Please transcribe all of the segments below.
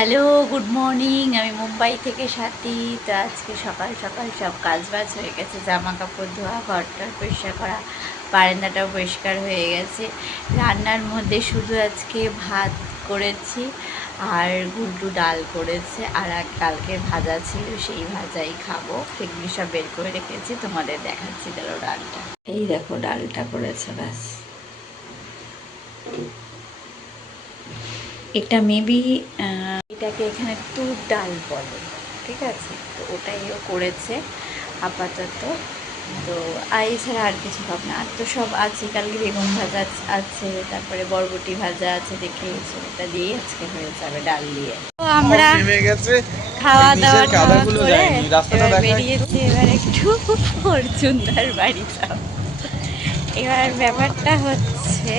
Hello, good morning. আমি মুম্বাই থেকে সাথী। তো আজকে সকাল সকাল সব কাজ বাজ হয়ে গেছে জামা কাপড় ধোয়া ঘরটা পরিষ্কার করা, বারান্দাটাও পরিষ্কার হয়ে গেছে। রান্নার মধ্যে শুধু আজকে ভাত করেছি আর গুড্ডু ডাল করেছে আর কালকে ভাজা ছিল, সেই ভাজাই খাব। সেগুলি সব বের করে রেখেছি, তোমাদের দেখাচ্ছি দিল ডালটা। এই দেখো, ডালটা করেছে, ব্যাস। এটা মেবি এটাকে এখানে তুর ডাল বলে ঠিক আছে? তো ওটাই ও করেছে আপাতত। তো আর এছাড়া আর কিছু হবে না। আর তো সব আছে কালকে বেগুন ভাজা আছে তারপরে বরবটি ভাজা আছে দেখে ওটা দিয়ে আজকে হয়ে যাবে ডাল দিয়ে। তো আমরা খাওয়া দাওয়া করে এবার বেরিয়েছি এবার একটু অর্জুনদার বাড়ি যাব এবার ব্যাপারটা হচ্ছে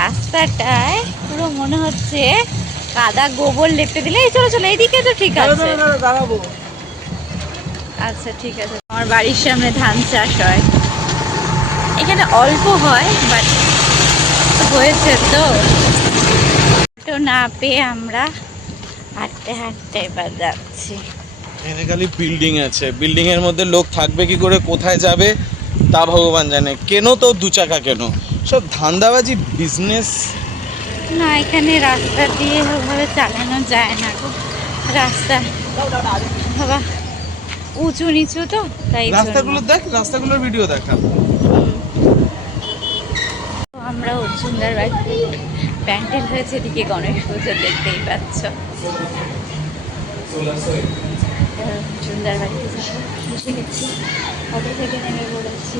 রাস্তাটায় পুরো মনে হচ্ছে কাদা গোবর লেপটে দিলে। এই চলো চলো এইদিকে তো ঠিক আছে। আচ্ছা ঠিক আছে। আমার বাড়ির সামনে ধান চাষ হয়। এখানে অল্প হয় বাট হয়েছে তো। তো না পেয়ে আমরা হাঁটতে হাঁটতে এবার যাচ্ছি। এখানে খালি বিল্ডিং আছে। বিল্ডিং এর মধ্যে লোক থাকবে কি করে কোথায় যাবে তা ভগবান জানে। কেন তো দু চাকা কেন? সব ধান্দাবাজি বিজনেস না এখানে রাস্তা দিয়ে ওভাবে চালানো যায় না গো। রাস্তা বাবা উঁচু নিচু তো তাই রাস্তাগুলো দেখ রাস্তাগুলোর ভিডিও দেখা। তো আমরা অর্জুনদার বাড়িতে প্যান্ডেল হয়েছে এদিকে গণেশ পুজো দেখতেই পাচ্ছ। অর্জুনদার বাড়িতে যাব। এসে গেছি। অটো থেকে নেমে পড়েছি?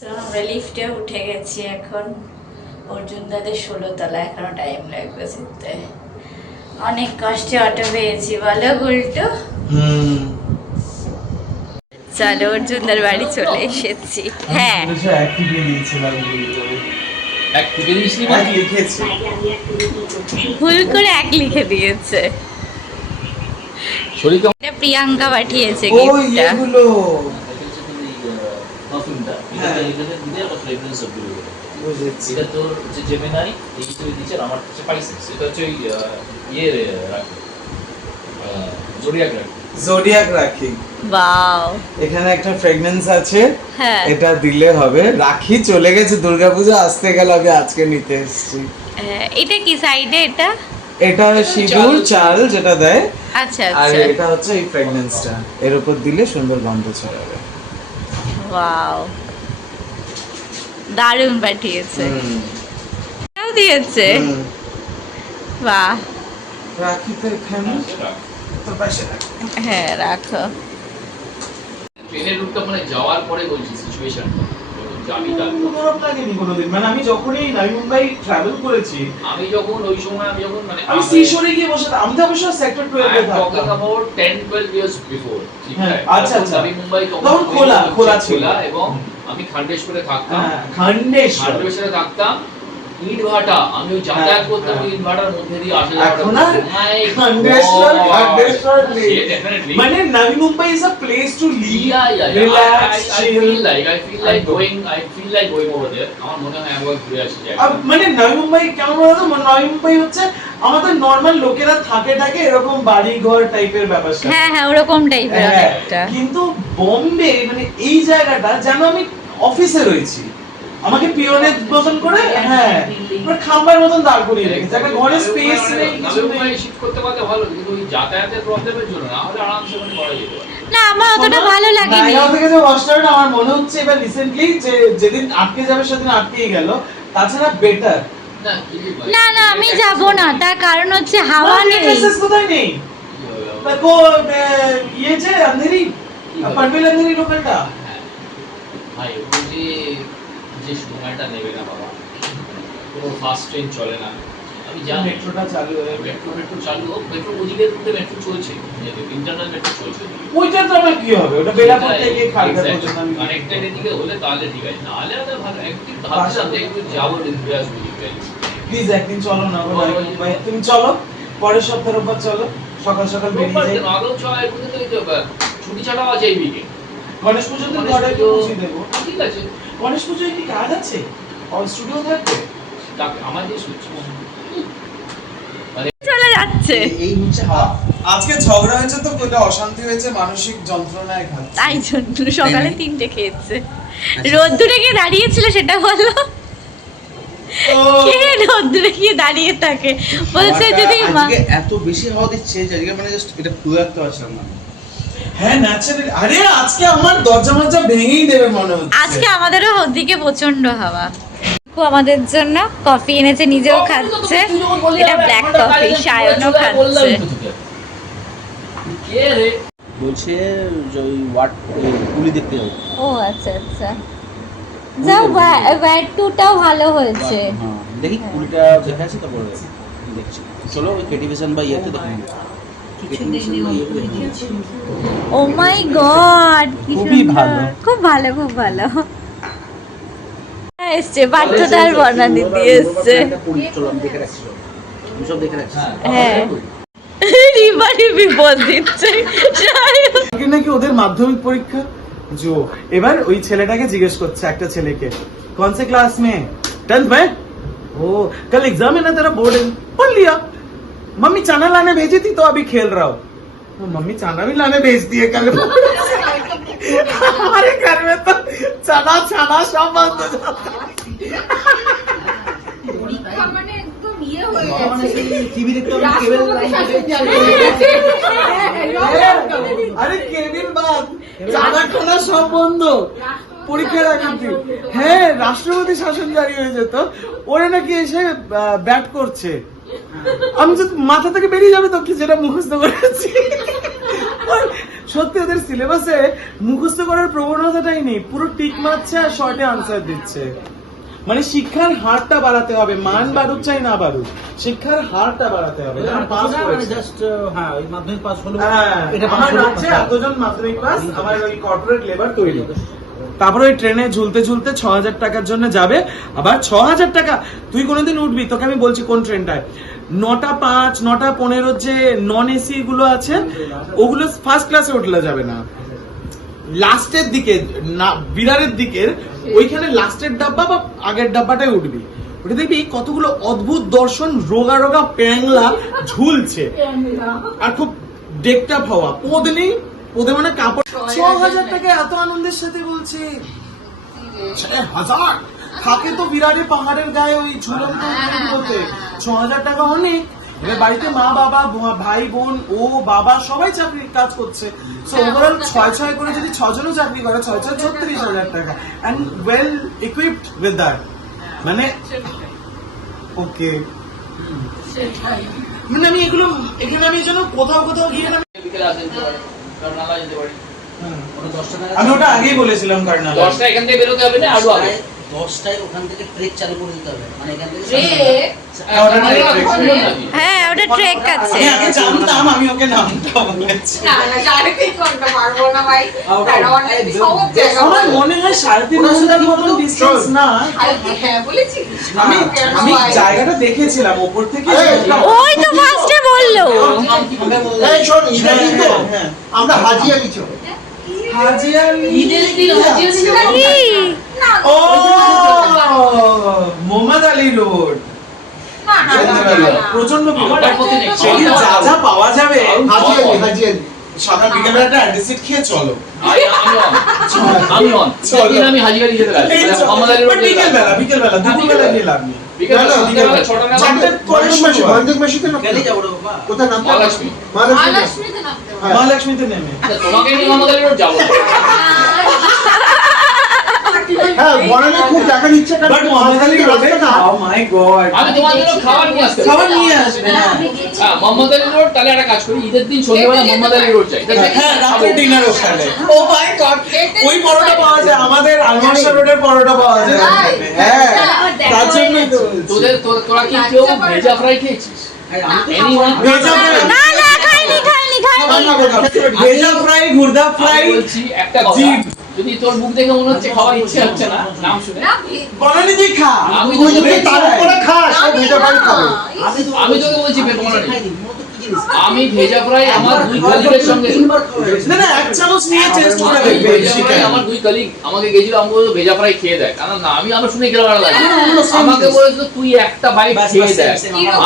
তো আমরা লিফটে উঠে গেছি এখন। অর্জুনদাদের ষোলো তলা এখনও টাইম লাগবে শিখতে অনেক কষ্টে অটো পেয়েছি বলো গুলটু। চলো অর্জুনদার বাড়ি চলে এসেছি। হ্যাঁ। মানে? লিখেছি। ভুল করে এক লিখে দিয়েছে। প্রিয়াঙ্কা পাঠিয়েছে গিফটটা এগুলো পারফিউমটা হ্যাঁ। এটা এখানে দিতে আবার ফ্রেগরেন্স সবগুলো এটা তোর হচ্ছে জেমিনাই এই হিসেবে দিচ্ছে আর আমার হচ্ছে পাইসেস এটা হচ্ছে ওই ইয়ে রাখো। জোরিয়াক রাখো। জোডিয়াক রাখি। বাও এখানে একটা ফ্রেগনেন্স আছে। হ্যাঁ। এটা দিলে হবে। রাখি চলে গেছে দুর্গাপূজা আসতে গেল আগে আজকে নিতে এসেছি। হ্যাঁ, এটা কি সাইডে এটা? এটা সিঁদুর চাল। যেটা দেয়। আচ্ছা আর আচ্ছা। এটা হচ্ছে এই ফ্রেগনেন্সটা এর উপর দিলে সুন্দর গন্ধ ছড়াবে। ওয়াও দারুণ পাঠিয়েছে। দিয়েছে। বাহ। রাখি তো এখানে। তোর পাশে হ্যাঁ রাখো। ট্রেনের রুটটা মানে যাওয়ার পরে বলছি সিচুয়েশন মানে আমি যখনই নামি মুম্বাই ট্রাভেল করেছি আমি যখন ওই সময় আমি যখন মানে আমি সিশোরে গিয়ে বসে আমি তো অবশ্য সেক্টর টুয়েলভে টকিং থাকতাম। অ্যাবাউট 10 12 ইয়ার্স বিফোর হ্যাঁ, আচ্ছা, আচ্ছা। আমি মুম্বাই তখন খোলা, খোলা ছিল। খোলা এবং আমি খান্ডেশ্বরে থাকতাম। হ্যাঁ খান্ডেশ্বর। খান্ডেশ্বরে থাকতাম। ইট ভাটা আমি ওই যাতায়াত হ্যাঁ, করতাম হ্যাঁ। ইট ভাটার মধ্যে দিয়ে আসা এখন আর definitely. মানে নামি Mumbai is a place to live. Relax chill আমার মনে হয় একবার ঘুরে আসি যাই। মানে নামি মুম্বাই কেমন বলতো নামি মুম্বাই হচ্ছে আমাদের নর্মাল লোকেরা থাকে থাকে এরকম বাড়ি ঘর টাইপের ব্যাপার হ্যাঁ হ্যাঁ ওরকম টাইপের হ্যাঁ, কিন্তু বোম্বে মানে এই জায়গাটা যেন আমি অফিসে রয়েছি। আমাকে পিওনের মতন করে হ্যাঁ মানে খাম্বার মতন দাঁড় করিয়ে রেখেছে। একটা ঘরে স্পেস নেই কিছু নেই। শিফট করতে পারলে ভালো কিন্তু ওই যাতায়াতের প্রবলেমের জন্য না হলে আরামসে মানে করা যেতে পারে। না আমার অতটা ভালো লাগেনি। নায়গাঁও থেকে যে ওয়াশটারটা আমার মনে হচ্ছে এবার রিসেন্টলি যে যেদিন আটকে যাবে সেদিন আটকেই গেল। তাছাড়া বেটার না না আমি যাব না। তার কারণ হচ্ছে হাওয়া নেই। কোথায় নেই? তা কো ইয়ে যে আন্ধেরি? পারভেল আন্ধেরি লোকালটা হ্যাঁ। ভাই ওই যে যে সময়টা নেবে না বাবা। কোনো ফাস্ট ট্রেন চলে না। আমি জানি। মেট্রোটা চালু হয়ে মেট্রো মেট্রো চালু হোক মেট্রো ওদিকের রুটে মেট্রো চলছে। ইন্টারনাল মেট্রো চলছে। ওইটা তো আবার কি হবে? ওটা বেলাপুর থেকে খালঘাট পর্যন্ত আমি কানেক্টেড এদিকে হলে তাহলে ঠিক আছে। না হলে তো ভালো। একদিন ভাবছিলাম যে একটু যাব ঘুরে আসব প্লিজ একদিন চলো না ভাই, তুমি চলো। পরের সপ্তাহের উপর চলো। সকাল সকাল বেরিয়ে যাই। আগেও ছয় ছুটি ছাড়াও আছে এই উইকে গণেশ পুজো তো ঘরে পৌঁছে দেবো। ঠিক আছে। গণেশ পুজোয় কি কাজ আছে? স্টুডিও থাকবে? আমাদের শুনছি চলে যাচ্ছে। এই হচ্ছে আজকে ঝগড়া হয়েছে তো কোটা অশান্তি হয়েছে মানসিক যন্ত্রণায় খাচ্ছে তাই জন্য সকালে তিনটে খেয়েছে। রোদ্দুরে গিয়ে দাঁড়িয়েছিল সেটা বলো। কে রোদ্দুরে গিয়ে দাঁড়িয়ে থাকে? বলছে যদি এত বেশি হাওয়া দিচ্ছে যে মানে জাস্ট এটা খুলে রাখতে পারছিলাম না। হ্যাঁ ন্যাচারালি আরে আজকে আমার দরজা মরজা ভেঙেই দেবে মনে হচ্ছে। আজকে আমাদেরও ওদিকে প্রচণ্ড হাওয়া। আমাদের জন্য কফি এনেছে নিজেও খাচ্ছে। এটা ব্ল্যাক কফি সায়নও খাচ্ছে। বলছে যে ওই ওয়াট কুলি দেখতে যাব। ও আচ্ছা আচ্ছা। যাও ওয়ার টুটাও ভালো হয়েছে। হ্যাঁ দেখি কুলিটা দেখে আছে তারপরে দেখছি। চলো ওই কেটিভিশন বা ইয়েতে দেখে নিবো কেটিভিশন বা ইয়েতে দেখে নিবো। ও মাই গড কি খুবই সুন্দর। ভালো। খুব ভালো খুব ভালো হ্যাঁ, এসছে পাঠ্যটার বর্ণানি দিয়ে এসছে একটা কুলি, চলো আমি দেখে রাখছি চলো। আমি সব দেখে রাখছি হ্যাঁ রিবা রিবি বল দিচ্ছে সায়ন। আজকে নাকি ওদের মাধ্যমিক পরীক্ষা जो এবার ওই ছেলেটাকে জিজ্ঞেস করছে একটা ছেলেকে कौन से क्लास में टेंथ में ओ कल एग्जाम है ना तेरा बोर्ड है पढ़ लिया मम्मी चाना लाने भेजी थी तो अभी खेल रहा हूँ तो मम्मी चाना भी लाने भेज दिए कल हमारे घर में तो चना छाना सब बंद हो जाता है। টিভি দেখতে হবে কেবল আরে কেবিল বাদ চানা খানা সব বন্ধ পরীক্ষার আগের দিন হ্যাঁ রাষ্ট্রপতি শাসন জারি হয়ে যেত ওরা নাকি এসে ব্যাট করছে আমি তো মাথা থেকে বেরিয়ে যাবে তো কি যেটা মুখস্থ করেছি। সত্যি ওদের সিলেবাসে মুখস্থ করার প্রবণতাটাই নেই। পুরো টিক মারছে আর শর্টে আনসার দিচ্ছে। মানে শিক্ষার হারটা বাড়াতে হবে মান বাড়ুক চাই না বাড়ুক। শিক্ষার হারটা বাড়াতে হবে। পাস করেছে। জাস্ট হ্যাঁ মাধ্যমিক পাস হলো। হ্যাঁ, এটা পাস আমার রাজ্যে এতজন মাধ্যমিক পাস আমার ওই কর্পোরেট লেবার তৈরি। তারপরে ওই ট্রেনে ঝুলতে ঝুলতে ছ হাজার টাকার জন্য যাবে। আবার ছ হাজার টাকা তুই কোনোদিন উঠবি? তোকে আমি বলছি কোন ট্রেনটায়? নটা পাঁচ নটা পনেরো যে নন এসি গুলো আছে ওগুলো ফার্স্ট ক্লাসে উঠলে যাবে না। লাস্টের দিকে না বিরারের দিকের ওইখানে লাস্টের ডাব্বা বা আগের ডাব্বাটাই উঠবি। ওটা দেখবি কতগুলো অদ্ভুত দর্শন রোগা রোগা প্যাংলা ঝুলছে। আর খুব ডেকটাপ হওয়া পোদ নেই পোদে মানে কাপড় ছ হাজার টাকা এত আনন্দের সাথে বলছে। হাজার? থাকে তো বিরাটে পাহাড়ের গায়ে ওই ঝুলন্ত ট্রেনগুলোতে ছ হাজার টাকা অনেক। এবার বাড়িতে মা বাবা ভাই বোন ও বাবা সবাই চাকরি কাজ করছে। সো ওভারঅল ছয় ছয় করে যদি ছজনও চাকরি করে ছয় ছয় ছত্রিশ হাজার টাকা। And well equipped with that মানে ওকে। মানে আমি এগুলো এখানে আমি জন্য কোথাও কোথাও গিয়ে আসতে যেতে পারি। কারণ নালা যেতে পারি আমি ওটা আগেই বলেছিলাম কার্নাল দশটা এখান থেকে বেরোতে হবে না আরও আগে। দশটায় ওখান থেকে ট্রেক চালু করে দিতে হবে। মানে এখান থেকে হ্যাঁ, ওটা মানে। নাকি? হ্যাঁ ট্রেক আছে। আমি জানতাম ওকে আমার মনে হয় সাড়ে তিন ঘণ্টার মতন ডিস্টেন্স না। আমি আমি জায়গাটা দেখেছিলাম ওপর থেকে ওই তো ফার্স্টে বলল। এই শোন ঈদের দিন তো হ্যাঁ, হ্যাঁ। আমরা হাজিয়া নিচ্ছি হাজিয়ালি কি? ও মোহাম্মদ আলী রোড প্রচণ্ড। সেদিন যা যা পাওয়া যাবে সকাল বিকেলবেলা একটা অ্যান্টিসিড খেয়ে চলো। আমি। সেদিন আমি যেতে। মোহাম্মদ আলী রোড বিকেলে হয়। হ্যাঁ। মহালক্ষ্মীতে নেমে। আচ্ছা, তোমাকে নিয়ে মোহাম্মদ আলী রোড যাব। হ্যাঁ বনানে খুব দেখার ইচ্ছা কারণ বাট মোহাম্মদ রোডে ও মাই গড আমি তোমার জন্য খাবার নিয়ে আসতে খাবার নিয়ে আসবে হ্যাঁ। হ্যাঁ মোহাম্মদ আলী রোড তাহলে একটা কাজ করি ঈদের দিন সন্ধ্যেবেলা মোহাম্মদ আলী রোড যাই হ্যাঁ রাতে ডিনার ওখানে। ও মাই গড ওই পরোটা পাওয়া যায় আমাদের রোডের পরোটা পাওয়া যায়। হ্যাঁ তার জন্যই তো তোদের তো- তোরা কি কেউ ভেজা ফ্রাই খেয়েছিস? ভেজা ফ্রাই না না খাইনি খাইনি খাইনি। ভেজা ফ্রাই গুর্দা ফ্রাই একটা জিপ। যদি তোর মুখ দেখে মনে হচ্ছে খাওয়ার ইচ্ছে হচ্ছে না নাম শুনে। বনানি তুই খা। আমি তুই যদি তার। উপরে খা আমি তোকে বলছি পেট ভরা আমি ভেজা ফ্রাই আমার দুই কলিগের সঙ্গে তিনবার খাওয়া হয়েছে। না না এক চামচ নিয়ে টেস্ট করে দেখবে ভেজা আমার দুই কলিগ আমাকে গেছিল আমি বলব ভেজা ফ্রাই খেয়ে দেখ কারণ না আমি আমার শুনে গেলাম ভালো লাগে না, না, আমাকে। বলেছিল তুই একটা বাইট খেয়ে দেখ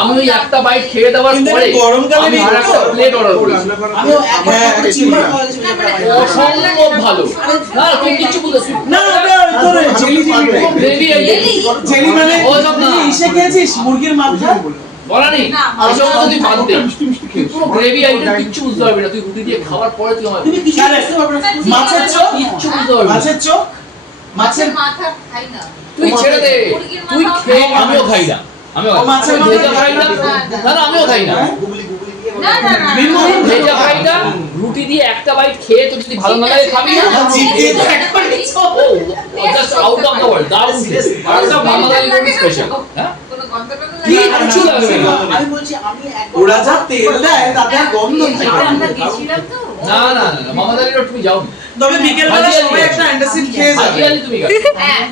আমি ওই একটা বাইট খেয়ে দেওয়ার পরে গরমকালে আমি একটা প্লেট অর্ডার করেছি হ্যাঁ, ফ্রাই। অসম্ভব ভালো না তুই কিচ্ছু বুঝতে না তোর জেলি জেলি জেলি মানে ও সব না। ইসে খেয়েছিস মুরগির মাথা বলা নেই। ওইসব কথা তুই বাদ দে পুরো গ্রেভি আইটেম কিচ্ছু বুঝতে পারবি না তুই রুটি দিয়ে খাওয়ার পরে তুই আমার তুমি কিছু বুঝতে পারবে না। মাছের চোখ? কিচ্ছু বুঝতে পারবি মাছের চোখ? মাছের মাথা খাই না। তুই ছেড়ে দে। তুই খেয়ে আমিও খাই না। আমিও মাছের মাথা খাই না? না না আমিও খাই না। গুগলি গুগলি না না না নির্মল ভেজা ফ্রাইটা রুটি দিয়ে একটা বাইট খেয়ে তো যদি ভালো না লাগে খাবি না? আউট অফ দ্য ওয়ার্ল্ড দারুণ বাংলাদেশি স্পেশাল হ্যাঁ? কিচ্ছু লাগবে? না আমি বলছি আমি ওরা যা তেল দেয় তাতে গন্ধ থাকে। এটা না। আমরা গেছিলাম তো। না না না মামাদ আলী তুমি যাও তবে বিকেল বেলা সবাই একটা অ্যান্টাসিড খেয়ে যাবে। আলী তুমি গেছো। হ্যাঁ।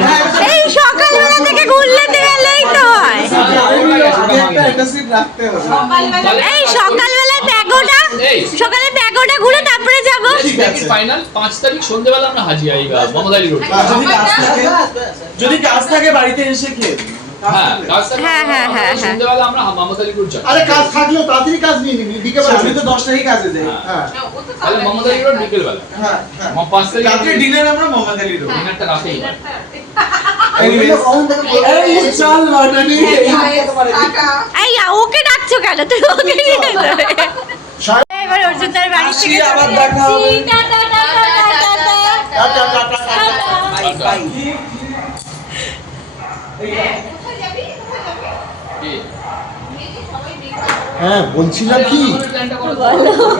হ্যাঁ, এই সকালবেলা থেকে তো হয়। সকালে ফাইনাল পাঁচ তারিখ সন্ধ্যেবেলা আমরা হাজি আলী রোড যদি কাজ থাকে ব্যাস। যদি কাজ থাকে বাড়িতে এসে খেয়ে হ্যাঁ থাকলে। কাজ থাকলে হ্যাঁ, হ্যাঁ, হ্যাঁ, হ্যাঁ। সন্ধ্যেবেলা আমরা মোহাম্মদ রোড যাই আরে কাজ থাকলেও তাড়াতাড়ি কাজ নিয়ে নিবি বিকেল আমি তো দশটারই কাজে যাই হ্যাঁ। হ্যাঁ না, ও তো তাহলে মোহাম্মদ আলী রোড বিকেলবেলা হ্যাঁ হ্যাঁ পাঁচ তারিখ রাত্রে ডিনার আমরা মোহাম্মদ রোড ডিনারটা রাতেই হয়। Anyways, কখন থেকে বলব? এই চল লটারি টাটা। এই ওকে ডাকছো কেন তুই ওকে নিয়ে যাবে এবার অর্জুন তার বাড়ি থেকে আবার দেখা হবে। হ্যাঁ বলছিলাম কি।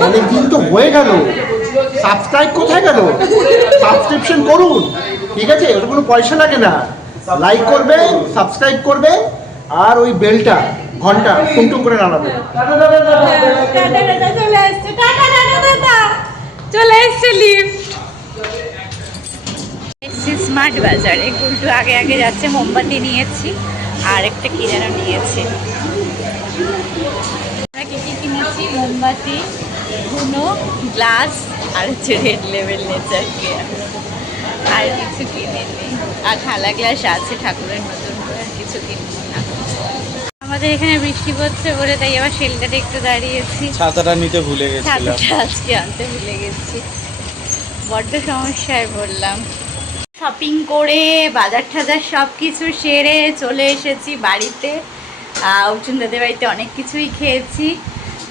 অনেকদিন তো হয়ে গেল সাবস্ক্রাইব কোথায় গেল সাবস্ক্রিপশন করুন ঠিক আছে ওটা কোনো পয়সা লাগে না লাইক করবে সাবস্ক্রাইব করবে আর ওই বেলটা ঘণ্টা টুমটুম করে নাড়াবেন টাটা, টাটা, চলে এসছে। Tata, tata, tata. চলে এসছে লিফট স্মার্ট বাজারে গুলটু আগে আগে যাচ্ছে, মোমবাতি নিয়েছি, আর একটা কি যেন নিয়েছি। কিনেছি? মোমবাতি, ধুনো, গ্লাস, আর হচ্ছে রেড লেভেল নেচার আর কিছু কিনিনি। আর থালা গ্লাস আছে ঠাকুরের মতন করে কিছু কিনবো না আমাদের এখানে বৃষ্টি পড়ছে বলে তাই আবার শেলটাতে একটু দাঁড়িয়েছি। ছাতাটা নিতে ভুলে গেছিলাম। ছাতাটা আজকে আনতে ভুলে গেছি। বড্ড সমস্যায় পড়লাম। শপিং করে বাজার টাজার সব কিছু সেরে চলে এসেছি বাড়িতে। অর্জুন দাদের বাড়িতে অনেক কিছুই খেয়েছি।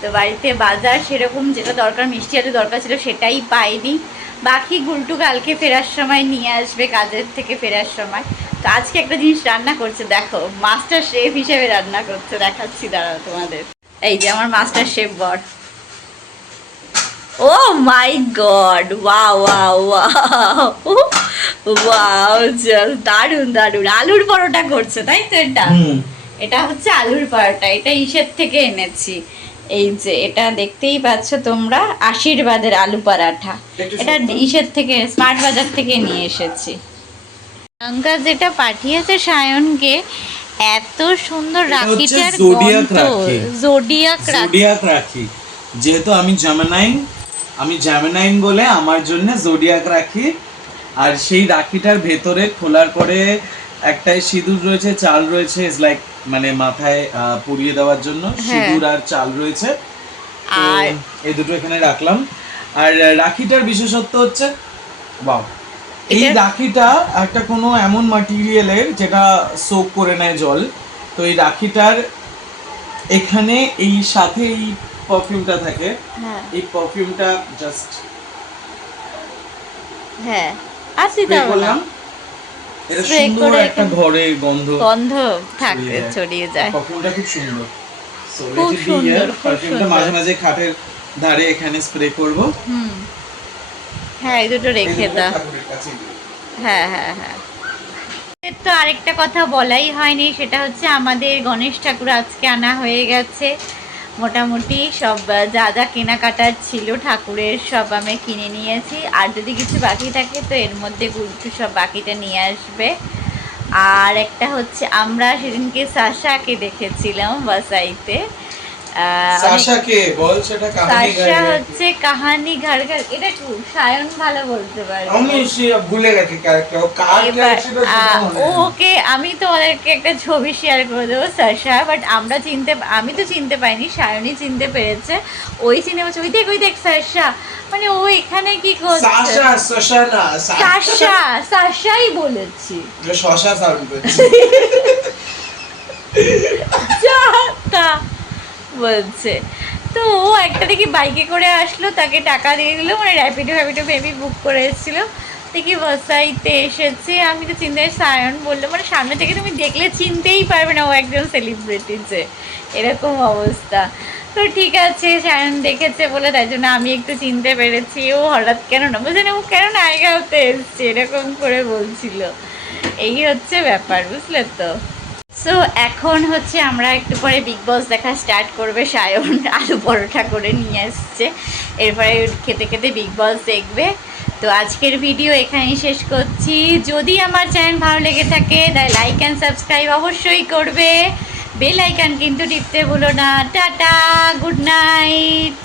তো বাড়িতে বাজার সেরকম যেটা দরকার মিষ্টি আলু দরকার ছিল সেটাই পাইনি। বাকি গুলটু কালকে ফেরার সময় নিয়ে আসবে কাজের থেকে ফেরার সময়। তো আজকে একটা জিনিস রান্না করছে দেখো মাস্টার শেফ হিসেবে রান্না করছে দেখাচ্ছি দাঁড়াও তোমাদের। এই যে আমার মাস্টার শেফ বর। ও my god wow wow wow wow দারুণ দারুণ। আলুর পরোটা করছে তাই তো এটা? এটা হচ্ছে আলুর পরোটা এটা ইসের থেকে এনেছি। এই যে এটা দেখতেই পাচ্ছ তোমরা আশীর্বাদের আলু পরাঠা। এটা ইসের থেকে স্মার্ট বাজার থেকে নিয়ে এসেছি। প্রিয়াঙ্কা যেটা পাঠিয়েছে সায়নকে এত সুন্দর রাখিটার গন্ধ রাখি। জোডিয়াক রাখি। জোডিয়াক রাখি। যেহেতু আমি জামানাইন আমি জামানাইন বলে আমার জন্য জোডিয়াক রাখি। আর সেই রাখিটার ভেতরে খোলার পরে একটাই সিঁদুর রয়েছে চাল রয়েছে ইজ লাইক মানে মাথায় পরিয়ে দেওয়ার জন্য সিঁদুর আর চাল রয়েছে। আর- এই দুটো এখানে রাখলাম। আর রাখিটার বিশেষত্ব হচ্ছে বাহ এই রাখিটা একটা কোনো এমন মাটিরিয়ালের যেটা সোক করে নেয় জল। তো এই রাখিটার এখানে এই সাথে এই পারফিউমটা থাকে। হ্যাঁ। এই পারফিউমটা জাস্ট হ্যাঁ। আসি তাহলে সুন্দর করে একটা ঘরের গন্ধ গন্ধ থাকতে ছড়িয়ে যায়। পারফিউমটা খুব সুন্দর। খুব সুন্দর, পারফিউমটা মাঝে মাঝে খাটের ধারে এখানে স্প্রে করব। হুম। হ্যাঁ এই দুটো রেখে দাও। হ্যাঁ হ্যাঁ হ্যাঁ। তো আরেকটা কথা বলাই হয়নি সেটা হচ্ছে আমাদের গণেশ ঠাকুর আজকে আনা হয়ে গেছে। মোটামুটি সব যা যা কেনাকাটার ছিল ঠাকুরের সব আমি কিনে নিয়েছি। আর যদি কিছু বাকি থাকে, তো এর মধ্যে গুলটু সব বাকিটা নিয়ে আসবে। আর একটা হচ্ছে, আমরা সেদিনকে সাশাকে দেখেছিলাম বাসাইতে সাশা হচ্ছে কাহানি ঘর ঘর এটা কি সায়ন ভালো বলতে পারে। আমি ভুলে গেছি ক্যারেক্টার ও কার এবার আহ, ওকে আমি তোমাদেরকে একটা ছবি শেয়ার করে দেবো সাশা বাট আমরা চিনতে আমি তো চিনতে পাইনি সায়নই চিনতে পেরেছে। ওই চিনে বলছে ওই দেখ ওই দেখ সাশা। মানে ও এখানে কি করছে? সাশা সাশা না সাশা। সাশাই বলেছি। শশা সাউন্ড করছে। যা তা। বলছে। তো ও একটা দেখি বাইকে করে আসলো, তাকে টাকা দিয়ে দিল মানে র্যাপিডো ফ্যাপিডো বেবি বুক করে এসেছিল। দেখি বসাইতে এসেছে। আমি তো চিন্তা সায়ন বলল মানে সামনে থেকে তুমি দেখলে চিনতেই পারবে না ও একজন সেলিব্রিটি যে। এরকম অবস্থা। তো ঠিক আছে, সায়ন দেখেছে বলে, তাই জন্য আমি একটু চিনতে পেরেছি। ও হঠাৎ কেন না, বলছে না, ও কেন নায়িকা হতে এসছে? এরকম করে বলছিল। এই হচ্ছে ব্যাপার, বুঝলে তো? সো এখন হচ্ছে আমরা একটু পরে বিগ বস দেখা স্টার্ট করবে, সায়ন আলু পরোটা করে নিয়ে আসছে। এরপরে খেতে খেতে বিগ বস দেখবে। তো আজকের ভিডিও এখানেই শেষ করছি। যদি আমার চ্যানেল ভালো লেগে থাকে তাই লাইক অ্যান্ড সাবস্ক্রাইব অবশ্যই করবে। বেল আইকন কিন্তু টিপতে ভুলো না। Tata good night